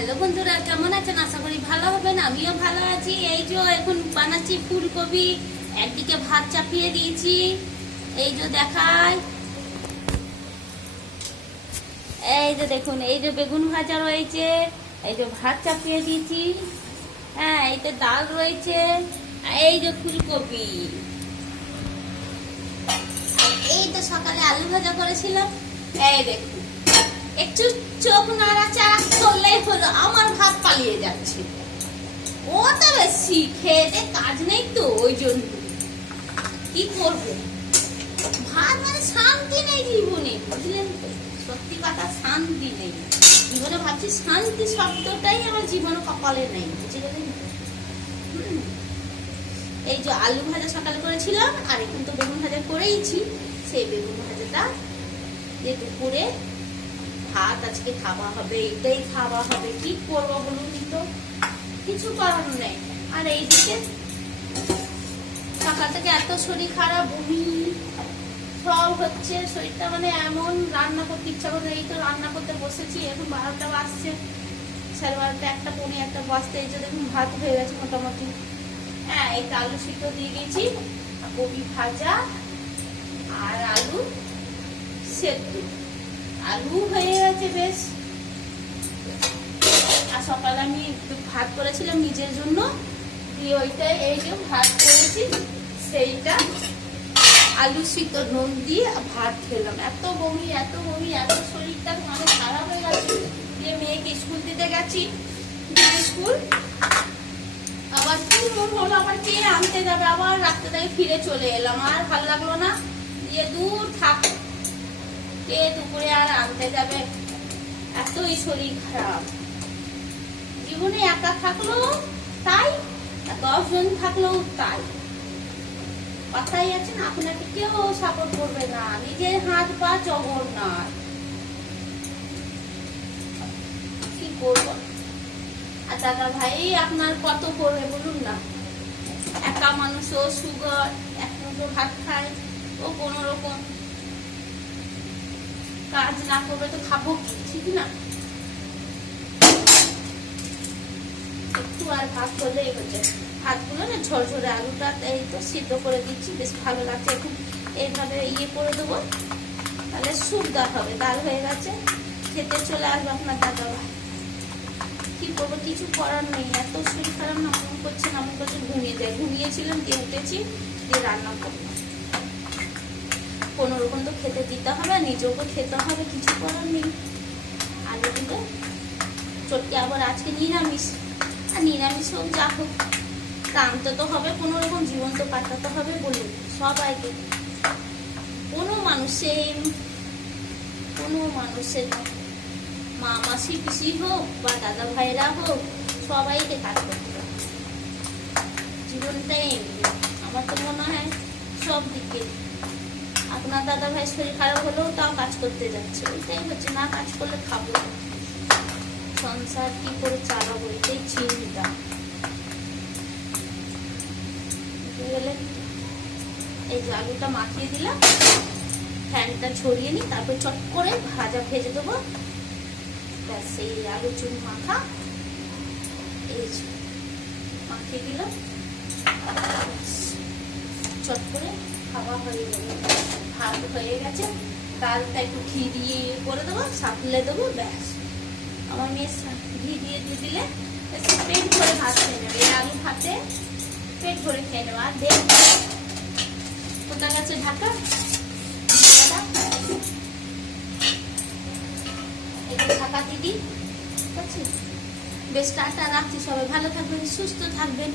Hello বন্ধুরা, কেমন আছেন? আশা করি ভালো হবেন। আমিও ভালো আছি। এই যে এখন বানাচ্ছি ফুলকপি, একদিকে ভাত চাপিয়ে দিয়েছি। এই যে দেখাই, এই যে দেখুন, এই যে বেগুন ভাজা রয়েছে, এই যে ভাত চাপিয়ে দিয়েছি। হ্যাঁ, এই যে ডাল রয়েছে, এই যে ফুলকপি, এই তো সকালে আলু ভাজা করেছিলাম। এই দেখুন, একটু চোখ নাড়াচাড়া করলেই হলো, আমার ভাত পালিয়ে যাচ্ছে। ও তো বেশি খেতে কাজ নেই তো, ওই জন্য কি করবো। ভাত মানে শান্তি নেই জীবনে, বুঝলেন তো? সত্যি কথা, শান্তি নেই জীবনে। ভাবছি শান্তি শব্দটাই আমার জীবনে কপালে নেই, বুঝে গেলেন? এই যে আলু ভাজা সকালে করেছিলাম, আর এখন তো বেগুন ভাজা করেইছি। সেই বেগুন ভাজাটা যে দুপুরে ভাত আজকে খাওয়া হবে, এটাই খাওয়া হবে। কি করবো বলুন তো, কিছু করার নেই। আর এইদিকে সকাল থেকে এত শরীর খারাপ, বমি সব হচ্ছে, শরীরটা মানে এমন, রান্না করতে ইচ্ছা করে। এই তো রান্না করতে বসেছি, এখন 12টা বাজছে, 12:30, 1টা, 1:45 বাজতে। এই যে দেখুন ভাত হয়ে গেছে মোটামুটি। হ্যাঁ, এই আলু সিদ্ধ দিয়ে দিয়েছি, কপি ভাজা আর আলু সেদ্ধ। আলু হয়ে গেছে বেশ। আর সকালে আমি ভাত করেছিলাম নিজের জন্য, দিয়ে ওইটাই এই যে ভাত করেছি, সেইটা আলু সিদ্ধ নুন দিয়ে ভাত খেলাম। এত বমি, এত বমি, এত শরীরটা মানে খারাপ হয়ে গেছে। দিয়ে মেয়েকে স্কুল দিতে গেছি, স্কুল আবার কি মন হলো, আবার কে আনতে যাবে, আবার রাত্রে থেকে ফিরে চলে এলাম। আর ভালো লাগলো না, দিয়ে দূর থাক, কে দুপুরে আর আনতে যাবে। এতই শরীর খারাপ। জীবনে একা থাকলেও তাই, 10 জন থাকলেও তাই। কথাই আছে না, আপনাকে কেউ সাপোর্ট করবে না, নিজের হাত পা জগন্নাথ। কি করবো। আর দাদা ভাই আপনার কত করবে বলুন না? একা মানুষ, ও সুগার, এক মুঠো ভাত খায়, ও কোনো রকম কাজ না করবে তো খাবো কি, ঠিক না? একটু আর ভাত করলেই হচ্ছে। ভাতগুলো না ঝরঝরে, আলুটা এই তো সিদ্ধ করে দিচ্ছি, বেশ ভালো লাগছে। এখন এইভাবে করে দেবো, তাহলে সুবিধা হবে। ডাল হয়ে গেছে, খেতে চলে আসবে আপনার দাদা ভাই। কি করবো, কিছু করার নেই। এত শরীর খারাপ না, মন করছে না, মন করছে ঘুমিয়ে যায়। ঘুমিয়েছিলাম, দিয়ে উঠেছি, দিয়ে রান্না করবো। কোনো রকম তো খেতে দিতে হবে, নিজেকে খেতে হবে, কিছু করার নেই। আলু দিলে চটকে, আবার আজকে নিরামিষ। আর নিরামিষ হোক যা হোক, টানতে তো হবে, কোনো রকম জীবন তো কাটাতে হবে বলুন সবাইকে। কোনো মানুষের মা মাসি পিসি হোক বা দাদা ভাইরা হোক, সবাইকে কাজ করতে হবে। জীবনটাই এমনি। আমার তো মনে হয় সব দিকে। আপনার দাদা ভাই শরীর খারাপ হলেও তাও কাজ করতে যাচ্ছে। ওইটাই হচ্ছে, না কাজ করলে খাবো, সংসার কি করে চালাবো, এটাই চিন্তা। এই যে আলুটা মাখিয়ে দিলাম, ফ্যানটা ছড়িয়ে নিই, তারপর চট করে ভাজা ভেজে দেবো। ব্যাস, এই আলু চুন মাখা এই মাখিয়ে দিলাম, চট করে খাওয়া হয়ে যাবে। ভাত হয়ে গেছে, ডালটা একটু ঘি দিয়ে করে দেবো, সাঁতলে দেবো, ব্যাস। আমার মেয়ে ঘি দিয়ে দিলে পেট ভরে ভাত খেয়ে নেবে। এই আলু ভাতে পেট ভরে খেয়ে নেবে। আর দেখ কোথা গেছে ঢাকা, ঢাকা দিদি। বেশ, টাটা, রাখছি। সবাই ভালো থাকবেন, সুস্থ থাকবেন।